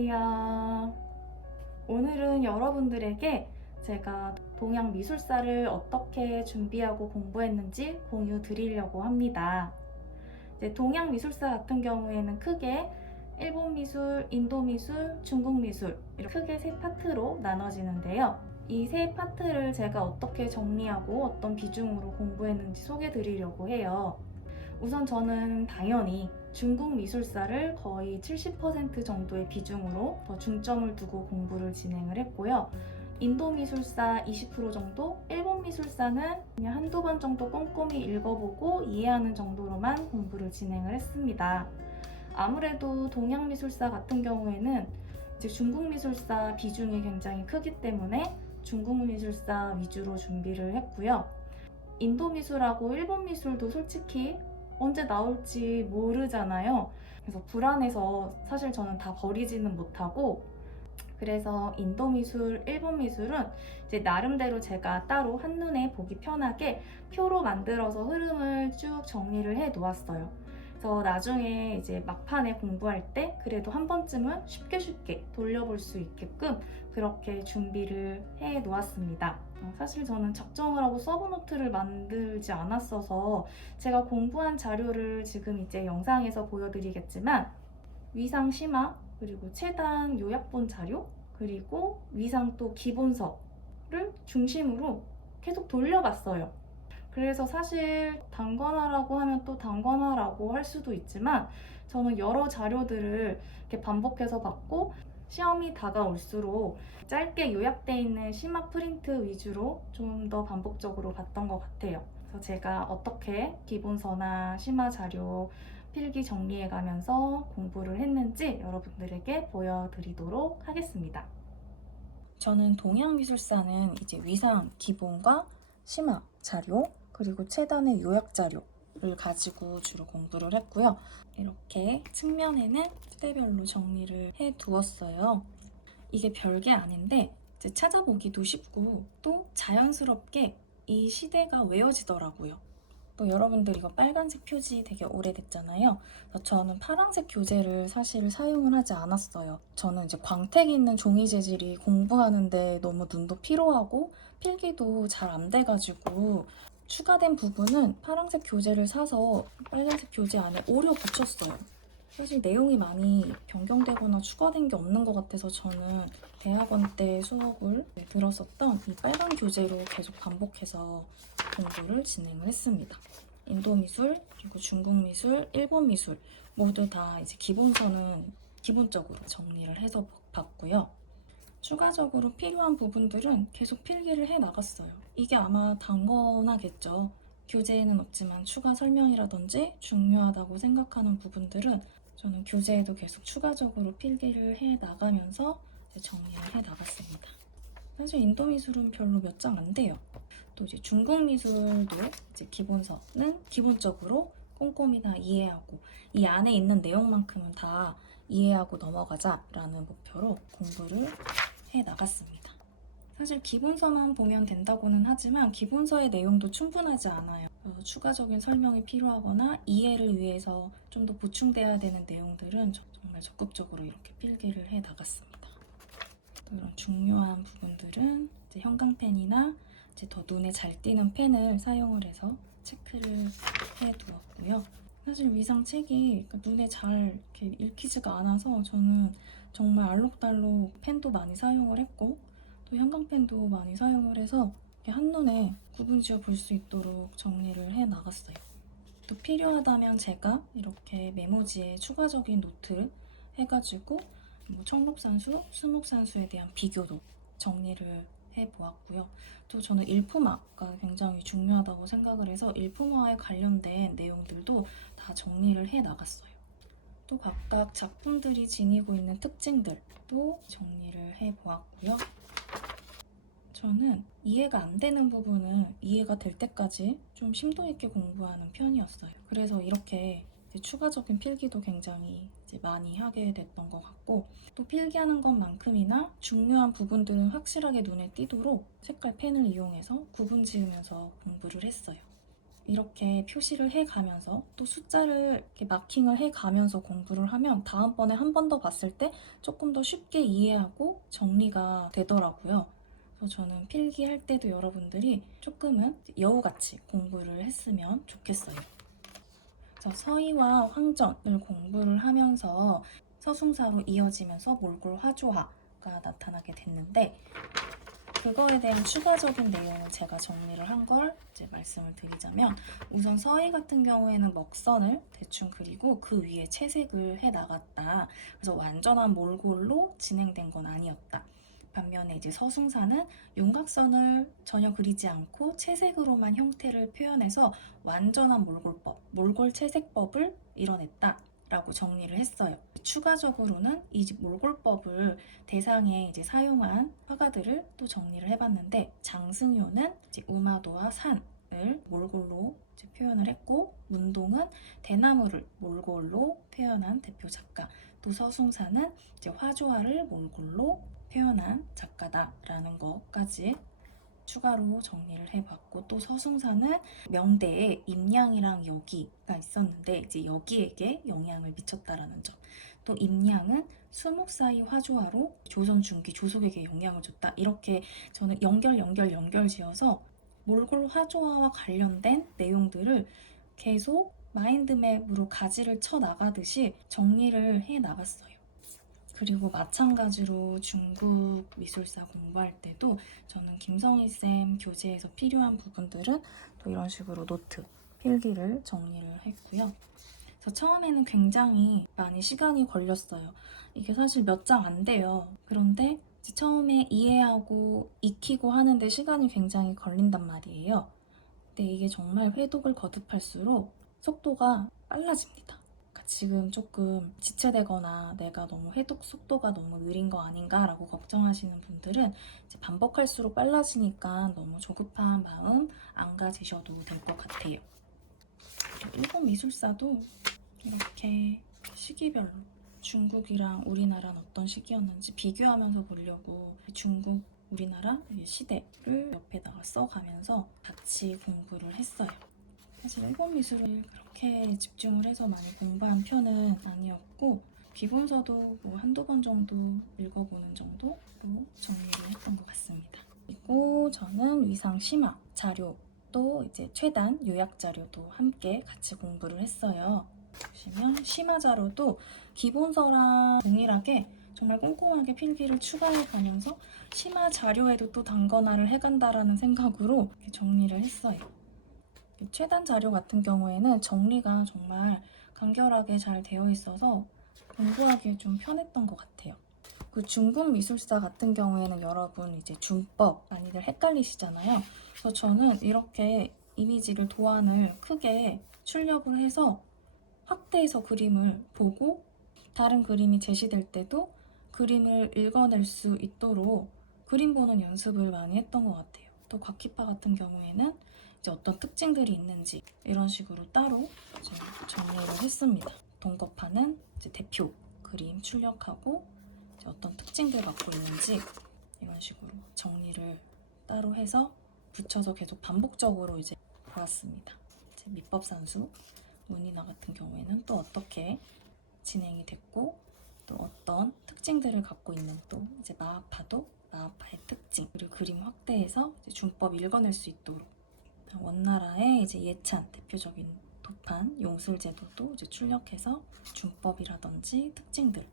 안녕하세요. 오늘은 여러분들에게 제가 동양 미술사를 어떻게 준비하고 공부했는지 공유 드리려고 합니다. 이제 동양 미술사 같은 경우에는 크게 일본 미술, 인도 미술, 중국 미술 이렇게 크게 세 파트로 나눠지는데요. 이 세 파트를 제가 어떻게 정리하고 어떤 비중으로 공부했는지 소개해 드리려고 해요. 우선 저는 당연히 중국 미술사를 거의 70% 정도의 비중으로 더 중점을 두고 공부를 진행을 했고요. 인도 미술사 20% 정도, 일본 미술사는 그냥 한두 번 정도 꼼꼼히 읽어보고 이해하는 정도로만 공부를 진행을 했습니다. 아무래도 동양 미술사 같은 경우에는 이제 중국 미술사 비중이 굉장히 크기 때문에 중국 미술사 위주로 준비를 했고요. 인도 미술하고 일본 미술도 솔직히 언제 나올지 모르잖아요. 그래서 불안해서 사실 저는 다 버리지는 못하고, 그래서 인도 미술, 일본 미술은 이제 나름대로 제가 따로 한눈에 보기 편하게 표로 만들어서 흐름을 쭉 정리를 해 놓았어요. 그래서 나중에 이제 막판에 공부할 때 그래도 한 번쯤은 쉽게 돌려볼 수 있게끔 그렇게 준비를 해 놓았습니다. 사실 저는 작정을 하고 서브노트를 만들지 않았어서 제가 공부한 자료를 지금 이제 영상에서 보여드리겠지만 위상 심화, 그리고 최단 요약본 자료, 그리고 위상 또 기본서를 중심으로 계속 돌려봤어요. 그래서 사실 단권화라고 하면 또 단권화라고 할 수도 있지만 저는 여러 자료들을 이렇게 반복해서 봤고 시험이 다가올수록 짧게 요약되어 있는 심화 프린트 위주로 좀 더 반복적으로 봤던 것 같아요. 그래서 제가 어떻게 기본서나 심화 자료 필기 정리해가면서 공부를 했는지 여러분들에게 보여드리도록 하겠습니다. 저는 동양미술사는 이제 위상 기본과 심화 자료 그리고 최단의 요약 자료를 가지고 주로 공부를 했고요. 이렇게 측면에는 시대별로 정리를 해 두었어요. 이게 별게 아닌데 이제 찾아보기도 쉽고 또 자연스럽게 이 시대가 외워지더라고요. 또 여러분들 이거 빨간색 표지 되게 오래됐잖아요. 저는 파란색 교재를 사실 사용을 하지 않았어요. 저는 이제 광택이 있는 종이 재질이 공부하는데 너무 눈도 피로하고 필기도 잘 안 돼가지고 추가된 부분은 파란색 교재를 사서 빨간색 교재 안에 오려 붙였어요. 사실 내용이 많이 변경되거나 추가된 게 없는 것 같아서 저는 대학원 때 수업을 들었었던 이 빨간 교재로 계속 반복해서 공부를 진행을 했습니다. 인도 미술, 그리고 중국 미술, 일본 미술 모두 다 이제 기본서는 기본적으로 정리를 해서 봤고요. 추가적으로 필요한 부분들은 계속 필기를 해 나갔어요. 이게 아마 당연하겠죠. 교재에는 없지만 추가 설명이라든지 중요하다고 생각하는 부분들은 저는 교재에도 계속 추가적으로 필기를 해 나가면서 정리를 해 나갔습니다. 사실 인도 미술은 별로 몇 장 안 돼요. 또 이제 중국 미술도 이제 기본서는 기본적으로 꼼꼼히 다 이해하고 이 안에 있는 내용만큼은 다 이해하고 넘어가자라는 목표로 공부를 해 나갔습니다. 사실 기본서만 보면 된다고는 하지만 기본서의 내용도 충분하지 않아요. 추가적인 설명이 필요하거나 이해를 위해서 좀 더 보충돼야 되는 내용들은 정말 적극적으로 이렇게 필기를 해 나갔습니다. 또 이런 중요한 부분들은 이제 형광펜이나 이제 더 눈에 잘 띄는 펜을 사용을 해서 체크를 해 두었고요. 사실 위상 책이 눈에 잘 이렇게 읽히지가 않아서 저는 정말 알록달록 펜도 많이 사용을 했고 또 형광펜도 많이 사용을 해서 한눈에 구분지어 볼 수 있도록 정리를 해 나갔어요. 또 필요하다면 제가 이렇게 메모지에 추가적인 노트 해가지고 뭐 청록산수, 수목산수에 대한 비교도 정리를 해보았고요. 또 저는 일품화가 굉장히 중요하다고 생각을 해서 일품화에 관련된 내용들도 다 정리를 해 나갔어요. 또 각각 작품들이 지니고 있는 특징들도 정리를 해보았고요. 저는 이해가 안 되는 부분은 이해가 될 때까지 좀 심도 있게 공부하는 편이었어요. 그래서 이렇게 추가적인 필기도 굉장히 많이 하게 됐던 것 같고 또 필기하는 것만큼이나 중요한 부분들은 확실하게 눈에 띄도록 색깔 펜을 이용해서 구분 지으면서 공부를 했어요. 이렇게 표시를 해가면서 또 숫자를 이렇게 마킹을 해가면서 공부를 하면 다음번에 한 번 더 봤을 때 조금 더 쉽게 이해하고 정리가 되더라고요. 그래서 저는 필기할 때도 여러분들이 조금은 여우같이 공부를 했으면 좋겠어요. 그래서 서희와 황전을 공부를 하면서 서승사로 이어지면서 몰골 화조화가 나타나게 됐는데 그거에 대한 추가적인 내용을 제가 정리를 한 걸 이제 말씀을 드리자면 우선 서희 같은 경우에는 먹선을 대충 그리고 그 위에 채색을 해 나갔다. 그래서 완전한 몰골로 진행된 건 아니었다. 반면에 이제 서승사는 윤곽선을 전혀 그리지 않고 채색으로만 형태를 표현해서 완전한 몰골법, 몰골 채색법을 이뤄냈다. 라고 정리를 했어요. 추가적으로는 이 몰골법을 대상에 이제 사용한 화가들을 또 정리를 해봤는데 장승효는 이제 우마도와 산을 몰골로 이제 표현을 했고 문동은 대나무를 몰골로 표현한 대표 작가, 또 서승사는 이제 화조화를 몰골로 표현한 작가다라는 것까지 추가로 정리를 해봤고 또 서승사는 명대에 임양이랑 여기가 있었는데 이제 여기에게 영향을 미쳤다라는 점. 또 임양은 수묵사이 화조화로 조선 중기 조속에게 영향을 줬다. 이렇게 저는 연결 지어서 몰골 화조화와 관련된 내용들을 계속 마인드맵으로 가지를 쳐 나가듯이 정리를 해 나갔어요. 그리고 마찬가지로 중국 미술사 공부할 때도 저는 김성희쌤 교재에서 필요한 부분들은 또 이런 식으로 노트, 필기를 정리를 했고요. 그래서 처음에는 굉장히 많이 시간이 걸렸어요. 이게 사실 몇 장 안 돼요. 그런데 처음에 이해하고 익히고 하는데 시간이 굉장히 걸린단 말이에요. 근데 이게 정말 회독을 거듭할수록 속도가 빨라집니다. 지금 조금 지체되거나 내가 너무 해독 속도가 너무 느린 거 아닌가라고 걱정하시는 분들은 이제 반복할수록 빨라지니까 너무 조급한 마음 안 가지셔도 될 것 같아요. 일본 미술사도 이렇게 시기별로 중국이랑 우리나라는 어떤 시기였는지 비교하면서 보려고 중국, 우리나라 시대를 옆에다가 써가면서 같이 공부를 했어요. 사실 일본 미술을 그렇게 집중을 해서 많이 공부한 편은 아니었고 기본서도 뭐 한두 번 정도 읽어보는 정도로 정리를 했던 것 같습니다. 그리고 저는 위상 심화 자료도 이제 최단 요약 자료도 함께 같이 공부를 했어요. 보시면 심화 자료도 기본서랑 동일하게 정말 꼼꼼하게 필기를 추가해 가면서 심화 자료에도 또 단권화를 해간다라는 생각으로 정리를 했어요. 최단 자료 같은 경우에는 정리가 정말 간결하게 잘 되어 있어서 공부하기 좀 편했던 것 같아요. 그 중국 미술사 같은 경우에는 여러분 이제 중법 많이들 헷갈리시잖아요. 그래서 저는 이렇게 이미지를 도안을 크게 출력을 해서 확대해서 그림을 보고 다른 그림이 제시될 때도 그림을 읽어낼 수 있도록 그림 보는 연습을 많이 했던 것 같아요. 또 곽키파 같은 경우에는 이제 어떤 특징들이 있는지 이런 식으로 따로 이제 정리를 했습니다. 동거파는 이제 대표 그림 출력하고 이제 어떤 특징들 갖고 있는지 이런 식으로 정리를 따로 해서 붙여서 계속 반복적으로 이제 보았습니다. 이제 밑법산수 문인화 같은 경우에는 또 어떻게 진행이 됐고 또 어떤 특징들을 갖고 있는 또 이제 마하파도 마하파의 특징 그리고 그림 확대해서 이제 준법 읽어낼 수 있도록 원나라의 이제 예찬 대표적인 도판 용술제도도 이제 출력해서 준법이라든지 특징들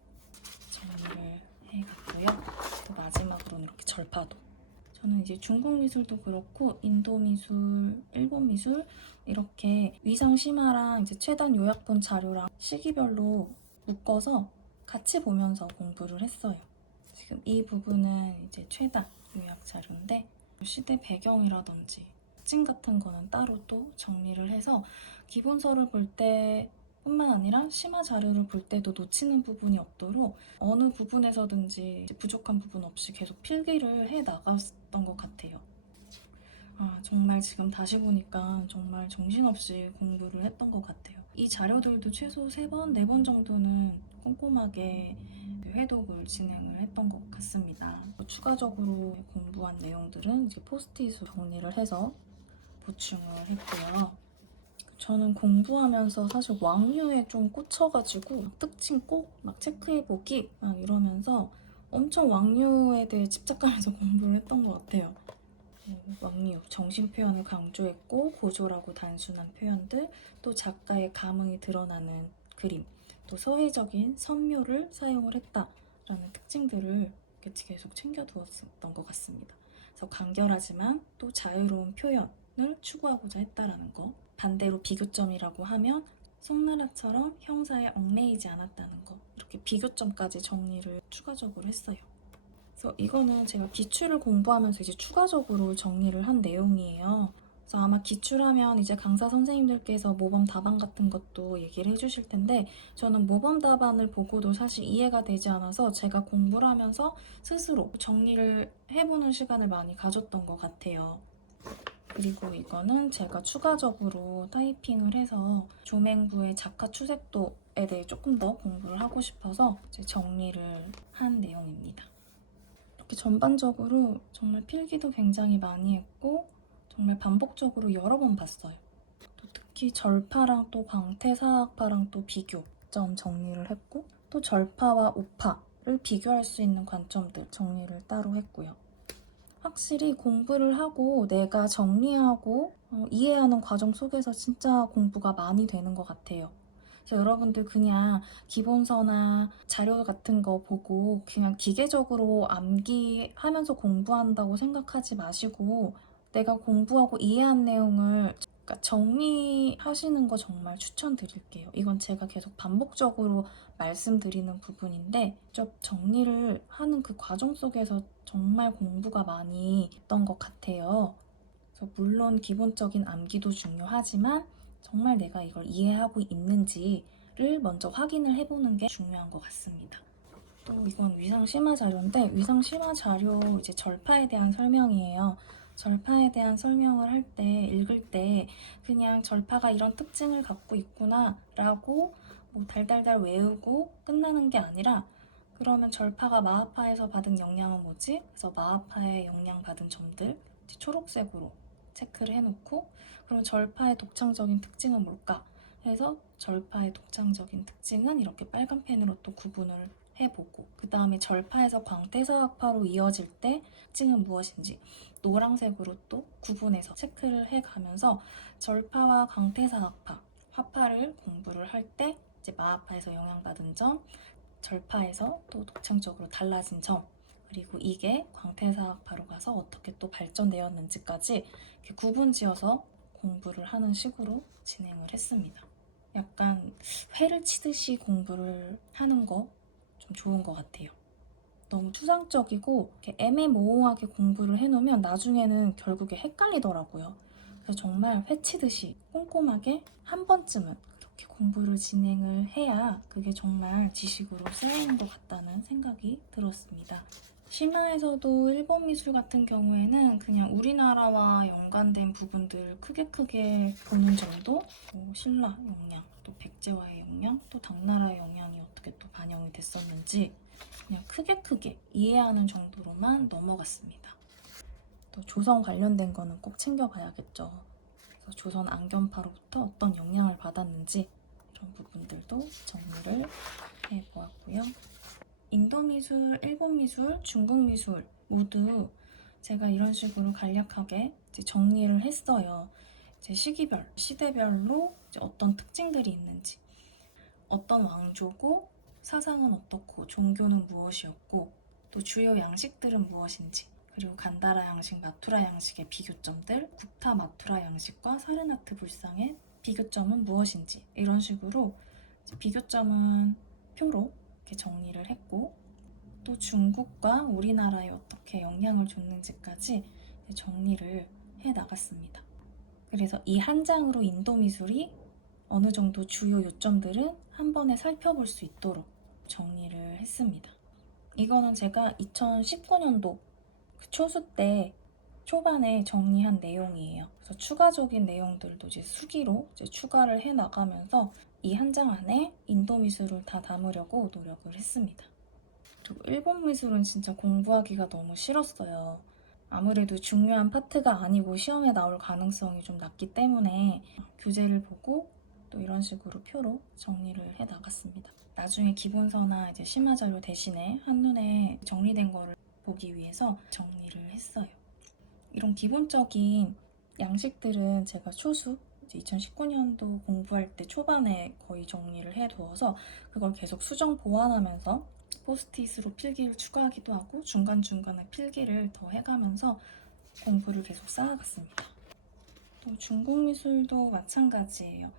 정리를 해갔고요. 또 마지막으로는 이렇게 절파도. 저는 이제 중국 미술도 그렇고 인도 미술, 일본 미술 이렇게 위상 심화랑 이제 최단 요약본 자료랑 시기별로 묶어서 같이 보면서 공부를 했어요. 지금 이 부분은 이제 최단 요약 자료인데 시대 배경이라든지 특징 같은 거는 따로 또 정리를 해서 기본서를 볼 때 뿐만 아니라 심화 자료를 볼 때도 놓치는 부분이 없도록 어느 부분에서든지 부족한 부분 없이 계속 필기를 해 나갔던 것 같아요. 정말 지금 다시 보니까 정말 정신없이 공부를 했던 것 같아요. 이 자료들도 최소 3번, 4번 정도는 꼼꼼하게 회독을 진행을 했던 것 같습니다. 추가적으로 공부한 내용들은 이제 포스트잇으로 정리를 해서 보충을 했고요. 저는 공부하면서 사실 왕류에 좀 꽂혀가지고 특징 꼭 막 체크해보기 막 이러면서 엄청 왕류에 대해 집착하면서 공부를 했던 것 같아요. 왕류, 정신 표현을 강조했고 고졸하고 단순한 표현들, 또 작가의 감흥이 드러나는 그림, 또 서회적인 선묘를 사용을 했다라는 특징들을 이렇게 계속 챙겨두었던 것 같습니다. 그래서 간결하지만 또 자유로운 표현을 추구하고자 했다라는 거. 반대로 비교점이라고 하면 송나라처럼 형사에 얽매이지 않았다는 거. 이렇게 비교점까지 정리를 추가적으로 했어요. 그래서 이거는 제가 기출을 공부하면서 이제 추가적으로 정리를 한 내용이에요. 그래서 아마 기출하면 이제 강사 선생님들께서 모범 답안 같은 것도 얘기를 해주실 텐데 저는 모범 답안을 보고도 사실 이해가 되지 않아서 제가 공부를 하면서 스스로 정리를 해보는 시간을 많이 가졌던 것 같아요. 그리고 이거는 제가 추가적으로 타이핑을 해서 조맹부의 작화 추색도에 대해 조금 더 공부를 하고 싶어서 이제 정리를 한 내용입니다. 이렇게 전반적으로 정말 필기도 굉장히 많이 했고 정말 반복적으로 여러 번 봤어요. 또 특히 절파랑 또 광태사학파랑 또 비교점 정리를 했고 또 절파와 우파를 비교할 수 있는 관점들 정리를 따로 했고요. 확실히 공부를 하고 내가 정리하고 이해하는 과정 속에서 진짜 공부가 많이 되는 것 같아요. 그래서 여러분들 그냥 기본서나 자료 같은 거 보고 그냥 기계적으로 암기하면서 공부한다고 생각하지 마시고 내가 공부하고 이해한 내용을 정리하시는 거 정말 추천드릴게요. 이건 제가 계속 반복적으로 말씀드리는 부분인데 좀 정리를 하는 그 과정 속에서 정말 공부가 많이 됐던 것 같아요. 그래서 물론 기본적인 암기도 중요하지만 정말 내가 이걸 이해하고 있는지를 먼저 확인을 해보는 게 중요한 것 같습니다. 또 이건 위상심화 자료인데 위상심화 자료 이제 절파에 대한 설명이에요. 절파에 대한 설명을 할 때 읽을 때 그냥 절파가 이런 특징을 갖고 있구나 라고 뭐 달달달 외우고 끝나는 게 아니라 그러면 절파가 마하파에서 받은 영향은 뭐지? 그래서 마하파에 영향받은 점들 초록색으로 체크를 해놓고 그럼 절파의 독창적인 특징은 뭘까? 해서 절파의 독창적인 특징은 이렇게 빨간 펜으로 또 구분을 해보고 그 다음에 절파에서 광태사학파로 이어질 때 특징은 무엇인지 노란색으로 또 구분해서 체크를 해가면서 절파와 광태사학파 화파를 공부를 할 때 이제 마하파에서 영향받은 점 절파에서 또 독창적으로 달라진 점 그리고 이게 광태사학파로 가서 어떻게 또 발전되었는지까지 이렇게 구분지어서 공부를 하는 식으로 진행을 했습니다. 약간 회를 치듯이 공부를 하는 거 좀 좋은 것 같아요. 너무 추상적이고 이렇게 애매모호하게 공부를 해놓으면 나중에는 결국에 헷갈리더라고요. 그래서 정말 회 치듯이 꼼꼼하게 한 번쯤은 그렇게 공부를 진행을 해야 그게 정말 지식으로 쌓이는 것 같다는 생각이 들었습니다. 심화에서도 일본 미술 같은 경우에는 그냥 우리나라와 연관된 부분들 크게 보는 정도 신라 영향, 또 백제와의 영향, 또 당나라의 영향이 어떻게 또 반영이 됐었는지 그냥 크게 이해하는 정도로만 넘어갔습니다. 또 조선 관련된 거는 꼭 챙겨봐야겠죠. 그래서 조선 안견파로부터 어떤 영향을 받았는지 이런 부분들도 정리를 해보았고요. 인도 미술, 일본 미술, 중국 미술 모두 제가 이런 식으로 간략하게 이제 정리를 했어요. 이제 시기별, 시대별로 이제 어떤 특징들이 있는지, 어떤 왕조고 사상은 어떻고 종교는 무엇이었고 또 주요 양식들은 무엇인지 그리고 간다라 양식, 마투라 양식의 비교점들, 굽타 마투라 양식과 사르나트 불상의 비교점은 무엇인지 이런 식으로 비교점은 표로 이렇게 정리를 했고 또 중국과 우리나라에 어떻게 영향을 줬는지까지 정리를 해 나갔습니다. 그래서 이 한 장으로 인도 미술이 어느 정도 주요 요점들은 한 번에 살펴볼 수 있도록 정리를 했습니다. 이거는 제가 2019년도 그 초수 때 초반에 정리한 내용이에요. 그래서 추가적인 내용들도 이제 수기로 이제 추가를 해 나가면서 이 한 장 안에 인도 미술을 다 담으려고 노력을 했습니다. 그리고 일본 미술은 진짜 공부하기가 너무 싫었어요. 아무래도 중요한 파트가 아니고 시험에 나올 가능성이 좀 낮기 때문에 교재를 보고 또 이런 식으로 표로 정리를 해 나갔습니다. 나중에 기본서나 이제 심화 자료 대신에 한눈에 정리된 거를 보기 위해서 정리를 했어요. 이런 기본적인 양식들은 제가 초수 2019년도 공부할 때 초반에 거의 정리를 해두어서 그걸 계속 수정 보완하면서 포스트잇으로 필기를 추가하기도 하고 중간중간에 필기를 더 해가면서 공부를 계속 쌓아갔습니다. 또 중국미술도 마찬가지예요.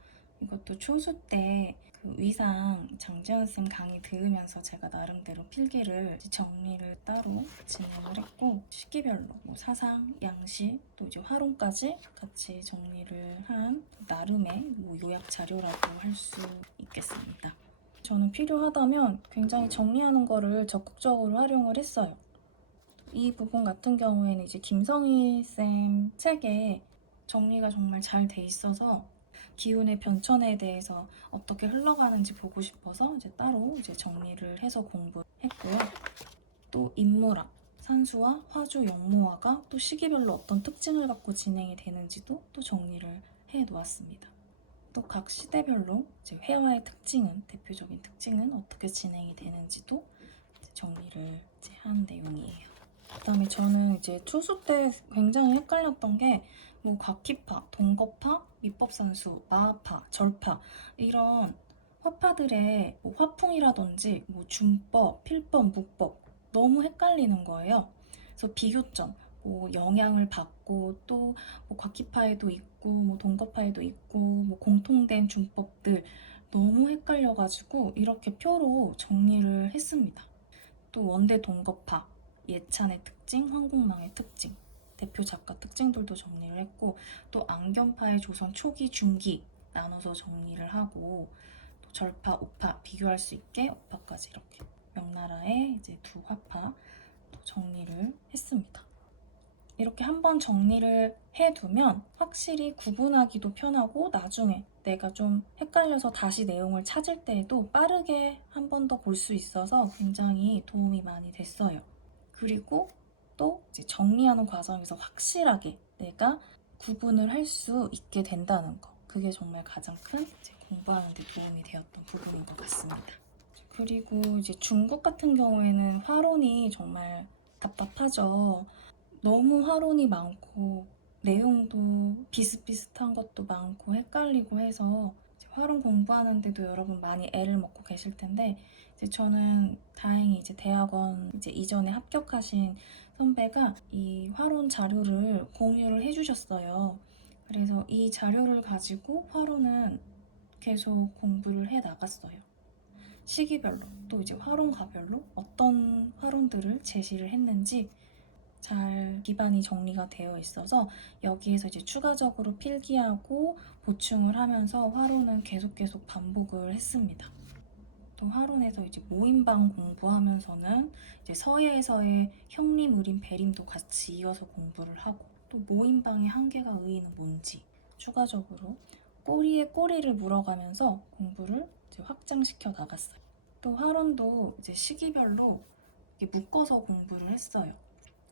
이것도 초수 때 그 위상 장재현 쌤 강의 들으면서 제가 나름대로 필기를 정리를 따로 진행을 했고 시기별로 뭐 사상, 양식, 또 이제 활용까지 같이 정리를 한 나름의 뭐 요약 자료라고 할 수 있겠습니다. 저는 필요하다면 굉장히 정리하는 거를 적극적으로 활용을 했어요. 이 부분 같은 경우에는 이제 김성희 쌤 책에 정리가 정말 잘 돼 있어서 기운의 변천에 대해서 어떻게 흘러가는지 보고 싶어서 이제 따로 이제 정리를 해서 공부했고요. 또 인물학, 산수화, 화조, 영모화가 또 시기별로 어떤 특징을 갖고 진행이 되는지도 또 정리를 해 놓았습니다. 또 각 시대별로 이제 회화의 특징은, 대표적인 특징은 어떻게 진행이 되는지도 이제 정리를 이제 한 내용이에요. 그다음에 저는 이제 초수 때 굉장히 헷갈렸던 게 뭐 각기파, 동거파, 미법산수, 마하파, 절파 이런 화파들의 뭐 화풍이라든지 뭐 준법, 필법, 묵법 너무 헷갈리는 거예요. 그래서 비교점, 뭐 영향을 받고 또 뭐 각기파에도 있고 뭐 동거파에도 있고 뭐 공통된 준법들 너무 헷갈려가지고 이렇게 표로 정리를 했습니다. 또 원대 동거파, 예찬의 특징, 황국망의 특징, 대표 작가 특징들도 정리를 했고 또 안견파의 조선 초기, 중기 나눠서 정리를 하고 또 절파, 우파 비교할 수 있게 우파까지 이렇게 명나라의 이제 두 화파 또 정리를 했습니다. 이렇게 한번 정리를 해두면 확실히 구분하기도 편하고 나중에 내가 좀 헷갈려서 다시 내용을 찾을 때에도 빠르게 한 번 더 볼 수 있어서 굉장히 도움이 많이 됐어요. 그리고 또 이제 정리하는 과정에서 확실하게 내가 구분을 할 수 있게 된다는 거. 그게 정말 가장 큰 공부하는 데 도움이 되었던 부분인 것 같습니다. 그리고 이제 중국 같은 경우에는 화론이 정말 답답하죠. 너무 화론이 많고 내용도 비슷비슷한 것도 많고 헷갈리고 해서 화론 공부하는데도 여러분 많이 애를 먹고 계실 텐데 이제 저는 다행히 이제 대학원 이제 이전에 합격하신 선배가 이 화론 자료를 공유를 해주셨어요. 그래서 이 자료를 가지고 화론은 계속 공부를 해 나갔어요. 시기별로 또 이제 화론가별로 어떤 화론들을 제시를 했는지 잘 기반이 정리가 되어 있어서 여기에서 이제 추가적으로 필기하고 보충을 하면서 화론은 계속 반복을 했습니다. 또 화론에서 이제 모임방 공부하면서는 이제 서예에서의 형림, 의림, 배림도 같이 이어서 공부를 하고 또 모임방의 한계가 의의는 뭔지 추가적으로 꼬리에 꼬리를 물어가면서 공부를 이제 확장시켜 나갔어요. 또 화론도 이제 시기별로 묶어서 공부를 했어요.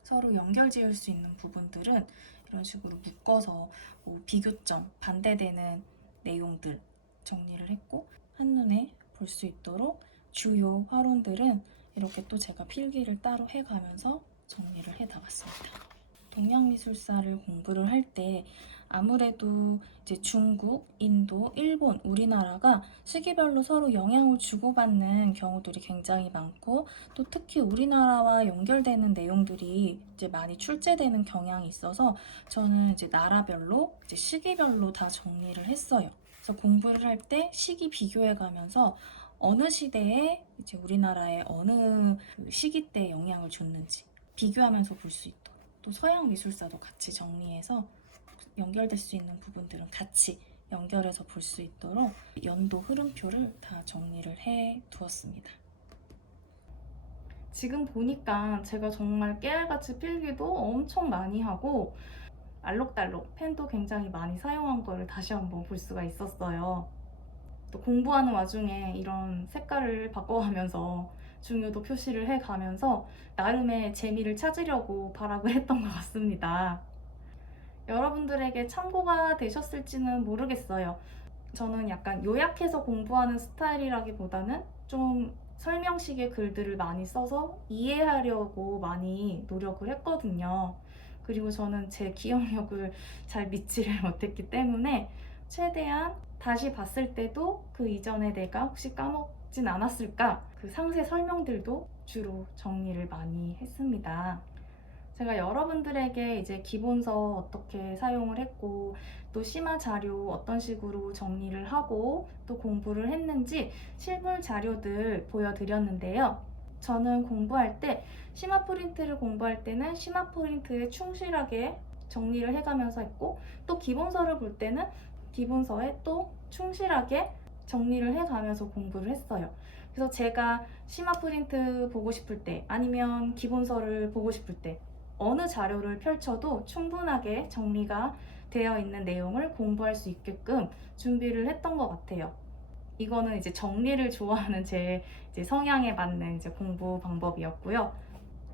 서로 연결 지을 수 있는 부분들은 이런 식으로 묶어서 뭐 비교점, 반대되는 내용들 정리를 했고 한눈에 볼 수 있도록 주요 화론들은 이렇게 또 제가 필기를 따로 해가면서 정리를 해 나갔습니다. 동양미술사를 공부를 할 때 아무래도 이제 중국, 인도, 일본, 우리나라가 시기별로 서로 영향을 주고받는 경우들이 굉장히 많고 또 특히 우리나라와 연결되는 내용들이 이제 많이 출제되는 경향이 있어서 저는 이제 나라별로 이제 시기별로 다 정리를 했어요. 그래서 공부를 할 때 시기 비교해 가면서 어느 시대에 이제 우리나라의 어느 시기 때 영향을 줬는지 비교하면서 볼 수 있도록 또 서양 미술사도 같이 정리해서 연결될 수 있는 부분들은 같이 연결해서 볼 수 있도록 연도 흐름표를 다 정리를 해 두었습니다. 지금 보니까 제가 정말 깨알같이 필기도 엄청 많이 하고 알록달록 펜도 굉장히 많이 사용한 거를 다시 한번 볼 수가 있었어요. 또 공부하는 와중에 이런 색깔을 바꿔가면서 중요도 표시를 해가면서 나름의 재미를 찾으려고 발악을 했던 것 같습니다. 여러분들에게 참고가 되셨을지는 모르겠어요. 저는 약간 요약해서 공부하는 스타일이라기보다는 좀 설명식의 글들을 많이 써서 이해하려고 많이 노력을 했거든요. 그리고 저는 제 기억력을 잘 믿지를 못했기 때문에 최대한 다시 봤을 때도 그 이전에 내가 혹시 까먹진 않았을까? 그 상세 설명들도 주로 정리를 많이 했습니다. 제가 여러분들에게 이제 기본서 어떻게 사용을 했고 또 심화 자료 어떤 식으로 정리를 하고 또 공부를 했는지 실물 자료들 보여드렸는데요. 저는 공부할 때 심화 프린트를 공부할 때는 심화 프린트에 충실하게 정리를 해가면서 했고 또 기본서를 볼 때는 기본서에 또 충실하게 정리를 해가면서 공부를 했어요. 그래서 제가 심화 프린트 보고 싶을 때 아니면 기본서를 보고 싶을 때 어느 자료를 펼쳐도 충분하게 정리가 되어 있는 내용을 공부할 수 있게끔 준비를 했던 것 같아요. 이거는 이제 정리를 좋아하는 제 이제 성향에 맞는 이제 공부 방법이었고요.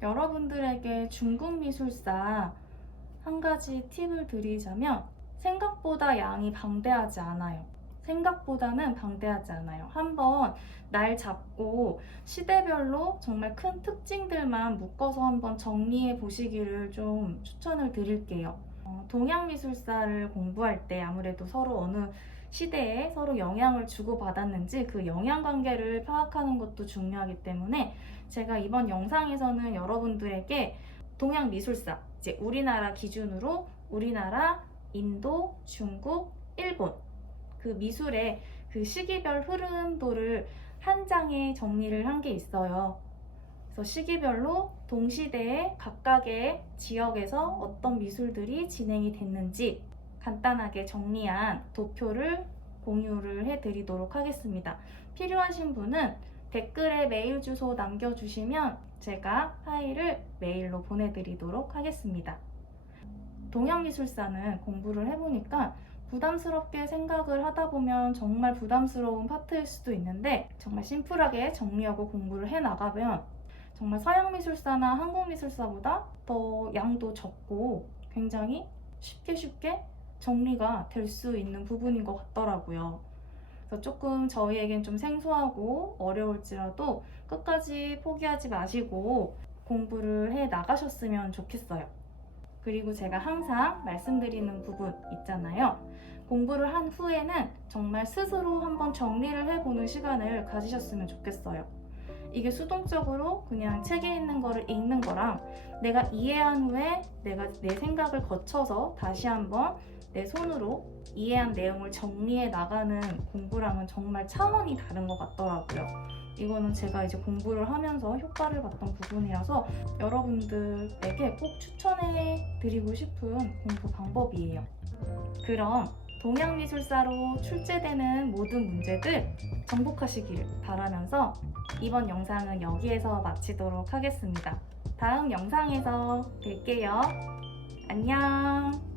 여러분들에게 중국 미술사 한 가지 팁을 드리자면 생각보다 양이 방대하지 않아요. 생각보다는 방대하지 않아요. 한번 날 잡고 시대별로 정말 큰 특징들만 묶어서 한번 정리해 보시기를 좀 추천을 드릴게요. 동양미술사를 공부할 때 아무래도 서로 어느 시대에 서로 영향을 주고받았는지 그 영향관계를 파악하는 것도 중요하기 때문에 제가 이번 영상에서는 여러분들에게 동양미술사, 이제 우리나라 기준으로 우리나라, 인도, 중국, 일본 그 미술의 그 시기별 흐름도를 한 장에 정리를 한 게 있어요. 그래서 시기별로 동시대에 각각의 지역에서 어떤 미술들이 진행이 됐는지 간단하게 정리한 도표를 공유를 해드리도록 하겠습니다. 필요하신 분은 댓글에 메일 주소 남겨주시면 제가 파일을 메일로 보내드리도록 하겠습니다. 동양미술사는 공부를 해보니까 부담스럽게 생각을 하다 보면 정말 부담스러운 파트일 수도 있는데 정말 심플하게 정리하고 공부를 해나가면 정말 서양미술사나 한국미술사보다 더 양도 적고 굉장히 쉽게 정리가 될 수 있는 부분인 것 같더라고요. 그래서 조금 저희에겐 좀 생소하고 어려울지라도 끝까지 포기하지 마시고 공부를 해 나가셨으면 좋겠어요. 그리고 제가 항상 말씀드리는 부분 있잖아요. 공부를 한 후에는 정말 스스로 한번 정리를 해보는 시간을 가지셨으면 좋겠어요. 이게 수동적으로 그냥 책에 있는 거를 읽는 거랑 내가 이해한 후에 내가 내 생각을 거쳐서 다시 한번 내 손으로 이해한 내용을 정리해 나가는 공부랑은 정말 차원이 다른 것 같더라고요. 이거는 제가 이제 공부를 하면서 효과를 봤던 부분이라서 여러분들에게 꼭 추천해 드리고 싶은 공부 방법이에요. 그럼 동양미술사로 출제되는 모든 문제들 정복하시기를 바라면서 이번 영상은 여기에서 마치도록 하겠습니다. 다음 영상에서 뵐게요. 안녕.